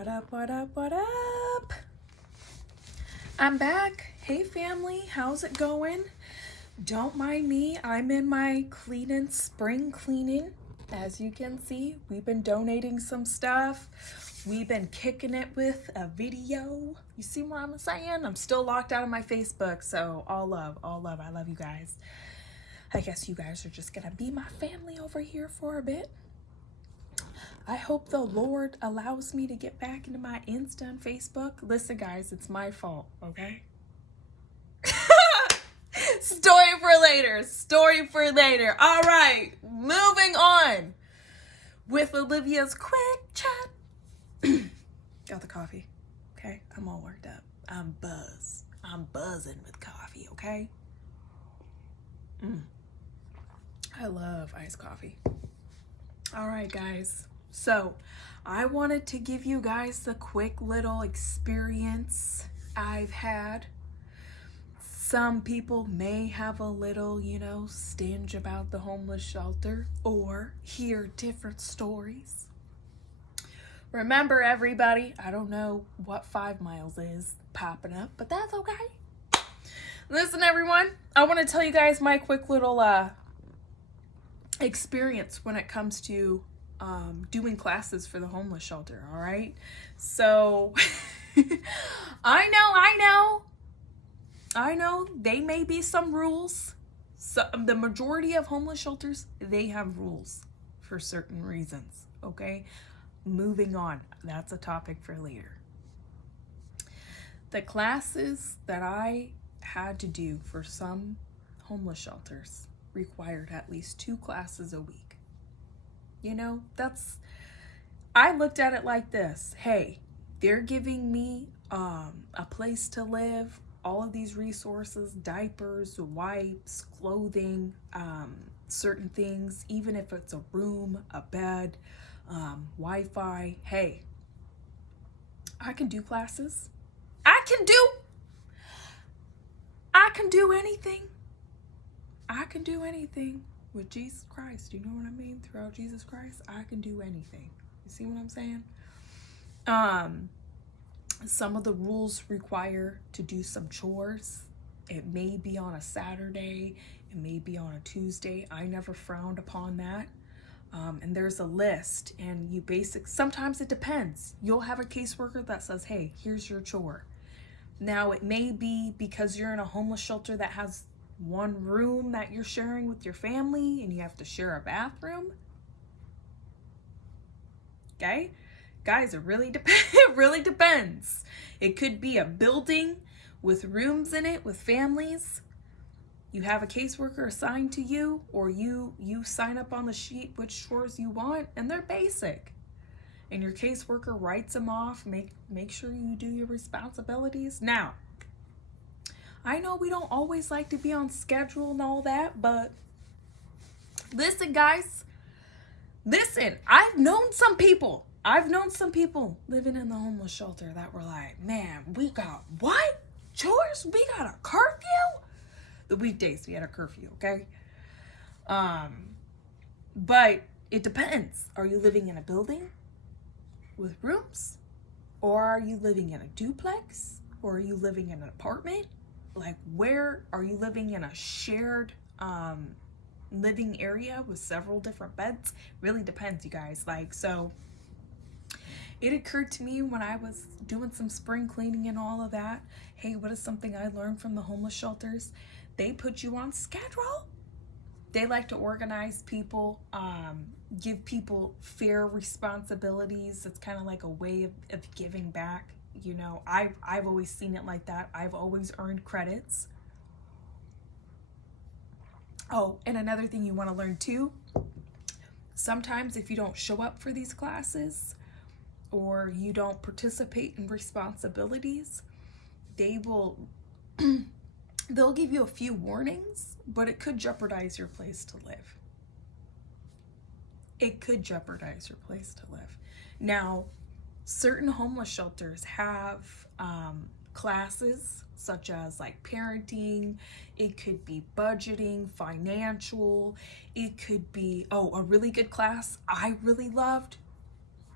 What up, what up, what up? I'm back. Hey family, how's it going? Don't mind me, I'm in my spring cleaning. As you can see, we've been donating some stuff. We've been kicking it with a video. You see what I'm saying? I'm still locked out of my Facebook, so all love, all love. I love you guys. I guess you guys are just gonna be my family over here for a bit. I hope the Lord allows me to get back into my Insta and Facebook. Listen, guys, it's my fault, okay? Story for later. Story for later. All right, moving on with Olivia's quick chat. Got the coffee, okay? I'm all worked up. I'm buzzed. I'm buzzing with coffee, okay? I love iced coffee. All right, guys. So I wanted to give you guys the quick little experience I've had. Some people may have a little, stinge about the homeless shelter or hear different stories. Remember, everybody, I don't know what 5 miles is popping up, but that's okay. Listen, everyone, I want to tell you guys my quick little experience when it comes to doing classes for the homeless shelter. All right, so I know they may be some rules. So the majority of homeless shelters, they have rules for certain reasons. Okay, moving on, that's a topic for later. The classes that I had to do for some homeless shelters required at least 2 classes a week. I looked at it like this. Hey, they're giving me a place to live, all of these resources, diapers, wipes, clothing, certain things, even if it's a room, a bed, Wi-Fi. Hey, I can do classes. I can do anything. I can do anything with Jesus Christ. You know what I mean? Throughout Jesus Christ, I can do anything. You see what I'm saying? Some of the rules require to do some chores. It may be on a Saturday. It may be on a Tuesday. I never frowned upon that. And there's a list, and sometimes it depends. You'll have a caseworker that says, hey, here's your chore. Now, it may be because you're in a homeless shelter that has one room that you're sharing with your family and you have to share a bathroom. Okay? Guys, it really depends. It could be a building with rooms in it with families. You have a caseworker assigned to you, or you sign up on the sheet which chores you want, and they're basic. And your caseworker writes them off, make sure you do your responsibilities. Now, I know we don't always like to be on schedule and all that, but listen, guys. Listen, I've known some people living in the homeless shelter that were like, man, we got what? Chores? We got a curfew? The weekdays we had a curfew, okay? But it depends. Are you living in a building with rooms? Or are you living in a duplex? Or are you living in an apartment? Like, where are you living in a shared living area with several different beds? Really depends, you guys. So it occurred to me when I was doing some spring cleaning and all of that, hey, what is something I learned from the homeless shelters? They put you on schedule. They like to organize people, give people fair responsibilities. It's kind of like a way of giving back. I've always seen it like that. I've always earned credits. Oh, and another thing you want to learn too, sometimes if you don't show up for these classes or you don't participate in responsibilities, they'll give you a few warnings, but it could jeopardize your place to live. It could jeopardize your place to live. Now, certain homeless shelters have classes such as like parenting. It could be budgeting, financial. It could be, a really good class I really loved,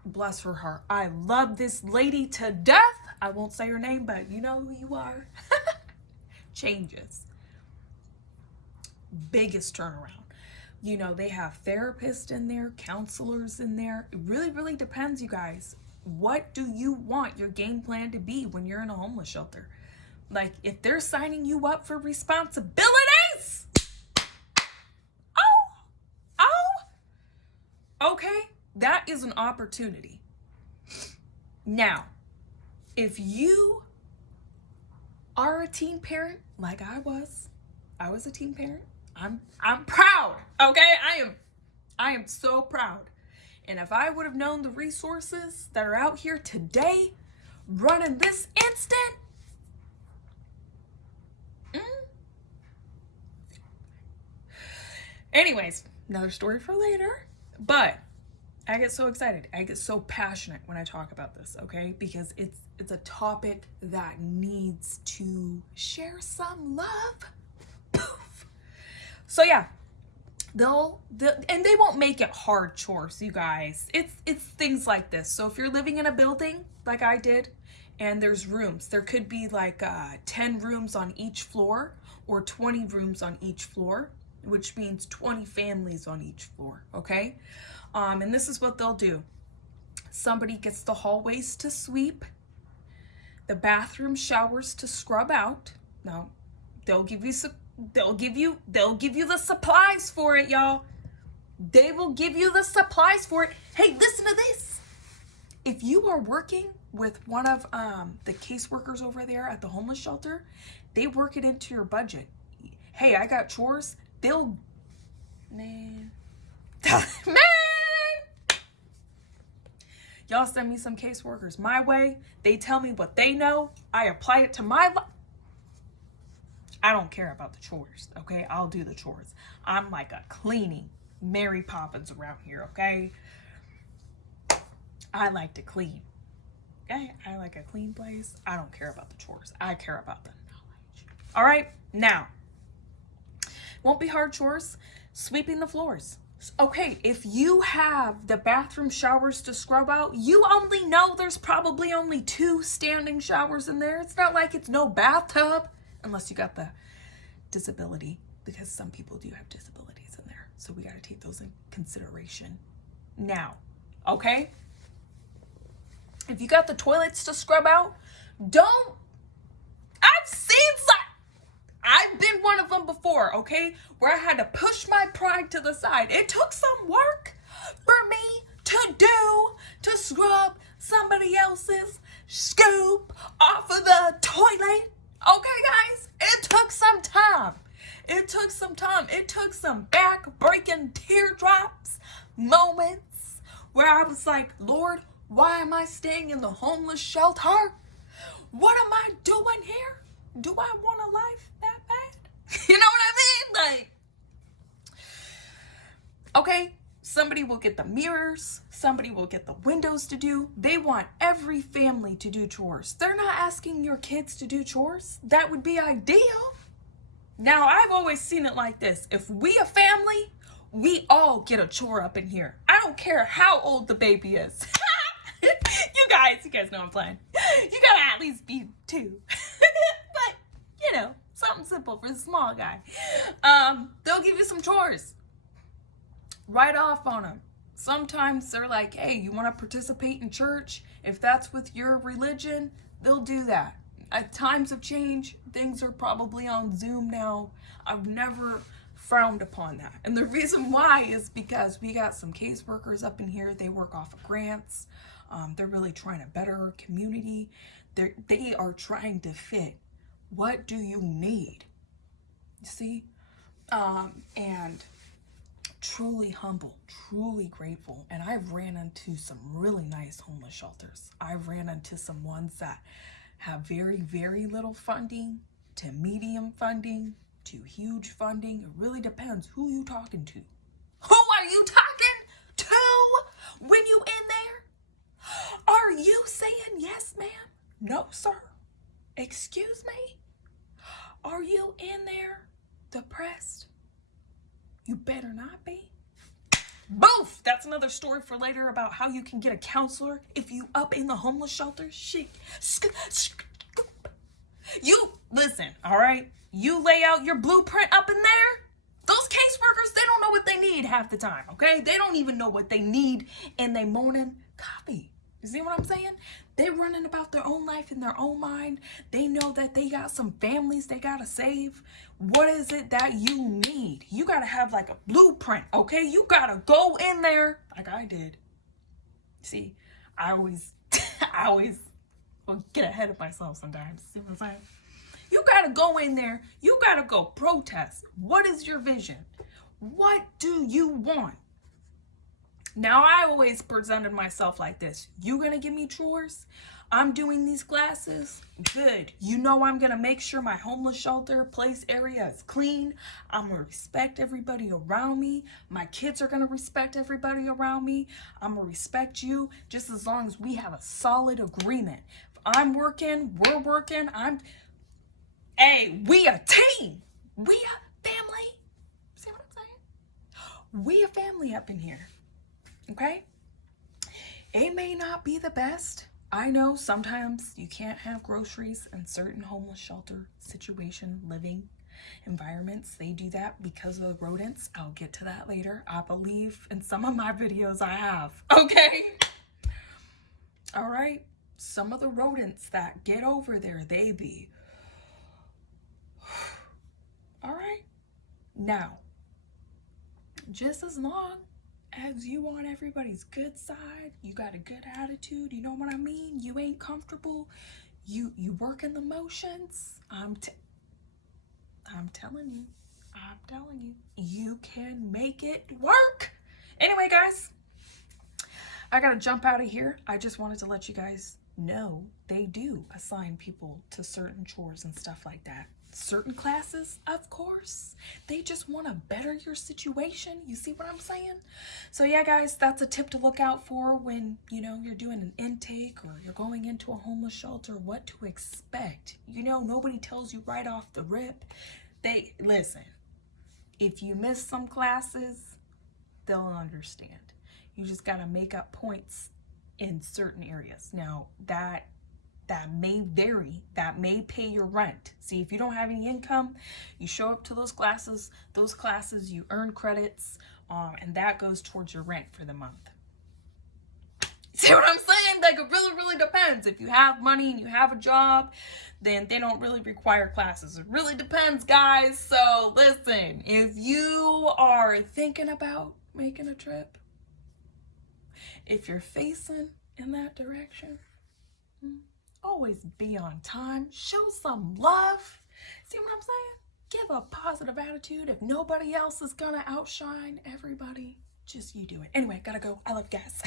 bless her heart. I love this lady to death. I won't say her name, but you know who you are. Changes. Biggest turnaround. You know, they have therapists in there, counselors in there. It really, really depends, you guys. What do you want your game plan to be when you're in a homeless shelter? Like, if they're signing you up for responsibilities, okay, that is an opportunity. Now, if you are a teen parent, like I was a teen parent. I'm proud. Okay, I am so proud. And if I would have known the resources that are out here today, running this instant, anyways, another story for later. But I get so excited. I get so passionate when I talk about this, okay? Because it's a topic that needs to share some love. Poof. So yeah, and they won't make it hard chores, you guys. It's things like this. So if you're living in a building like I did, and there's rooms, there could be like 10 rooms on each floor or 20 rooms on each floor, which means 20 families on each floor, okay? And this is what they'll do. Somebody gets the hallways to sweep, the bathroom showers to scrub out. Now, they'll give you the supplies for it, y'all. They will give you the supplies for it. Hey, listen to this. If you are working with one of the caseworkers over there at the homeless shelter, they work it into your budget. Hey, I got chores. Man. Y'all send me some caseworkers my way. They tell me what they know. I apply it to my life. I don't care about the chores, okay? I'll do the chores. I'm like a cleaning Mary Poppins around here, okay? I like to clean. Okay? I like a clean place. I don't care about the chores. I care about the knowledge. All right? Now, won't be hard chores. Sweeping the floors. Okay, if you have the bathroom showers to scrub out, you only know there's probably only 2 standing showers in there. It's not like it's no bathtub, unless you got the disability, because some people do have disabilities in there. So we got to take those in consideration now, okay? If you got the toilets to scrub out, I've been one of them before, okay? Where I had to push my pride to the side. It took some work for me to scrub somebody else's scoop off of the toilet. Okay, guys? It took some time. It took some back-breaking teardrops moments where I was like, Lord, why am I staying in the homeless shelter? What am I doing here? Do I want a life that bad? You know what I mean? Like, okay, somebody will get the mirrors. Somebody will get the windows to do. They want every family to do chores. They're not asking your kids to do chores. That would be ideal. Now, I've always seen it like this. If we a family, we all get a chore up in here. I don't care how old the baby is. You guys know I'm playing. You gotta at least be 2. But, you know, something simple for the small guy. They'll give you some chores. Right off on them. Sometimes they're like, hey, you want to participate in church? If that's with your religion, they'll do that. At times of change, things are probably on Zoom now. I've never frowned upon that. And the reason why is because we got some caseworkers up in here. They work off of grants. They're really trying to better our community. They are trying to fit. What do you need? You see? And truly humble, truly grateful. And I've ran into some really nice homeless shelters. I've ran into some ones that have very, very little funding to medium funding to huge funding. It really depends who you talking to. Who are you talking to when you in there? Are you saying yes, ma'am? No, sir. Excuse me? Are you in there depressed? You better not be. Boof! That's another story for later about how you can get a counselor if you up in the homeless shelter. Shit. You, listen, all right? You lay out your blueprint up in there. Those caseworkers, they don't know what they need half the time, okay? They don't even know what they need in their morning coffee. You see what I'm saying? They're running about their own life in their own mind. They know that they got some families they gotta save. What is it that you need? You gotta have like a blueprint, okay? You gotta go in there like I did. See, I always get ahead of myself sometimes. See what I'm saying? You gotta go in there. You gotta go protest. What is your vision? What do you want? Now, I always presented myself like this. You gonna give me chores? I'm doing these classes? Good. You know I'm gonna make sure my homeless shelter place area is clean. I'm gonna respect everybody around me. My kids are gonna respect everybody around me. I'm gonna respect you just as long as we have a solid agreement. If I'm working, we're working, hey, we a team. We a family. See what I'm saying? We a family up in here. Okay? It may not be the best. I know sometimes you can't have groceries in certain homeless shelter situation living environments. They do that because of the rodents. I'll get to that later. I believe in some of my videos I have. Okay? All right? Some of the rodents that get over there, they be. All right? Now, just as long as you on everybody's good side, you got a good attitude, you know what I mean? You ain't comfortable, you working the motions, I'm telling you, you can make it work. Anyway, guys, I gotta jump out of here. I just wanted to let you guys know they do assign people to certain chores and stuff like that. Certain classes, of course, they just want to better your situation. You see what I'm saying? So yeah, guys, that's a tip to look out for when, you're doing an intake or you're going into a homeless shelter, what to expect. Nobody tells you right off the rip. Listen, if you miss some classes, they'll understand. You just got to make up points in certain areas. Now, that may vary, that may pay your rent. See, if you don't have any income, you show up to those classes, you earn credits, and that goes towards your rent for the month. See what I'm saying? Like, it really, really depends. If you have money and you have a job, then they don't really require classes. It really depends, guys. So listen, if you are thinking about making a trip, if you're facing in that direction, always be on time. Show some love. See what I'm saying? Give a positive attitude. If nobody else is gonna outshine everybody, just you do it. Anyway, gotta go. I love you guys.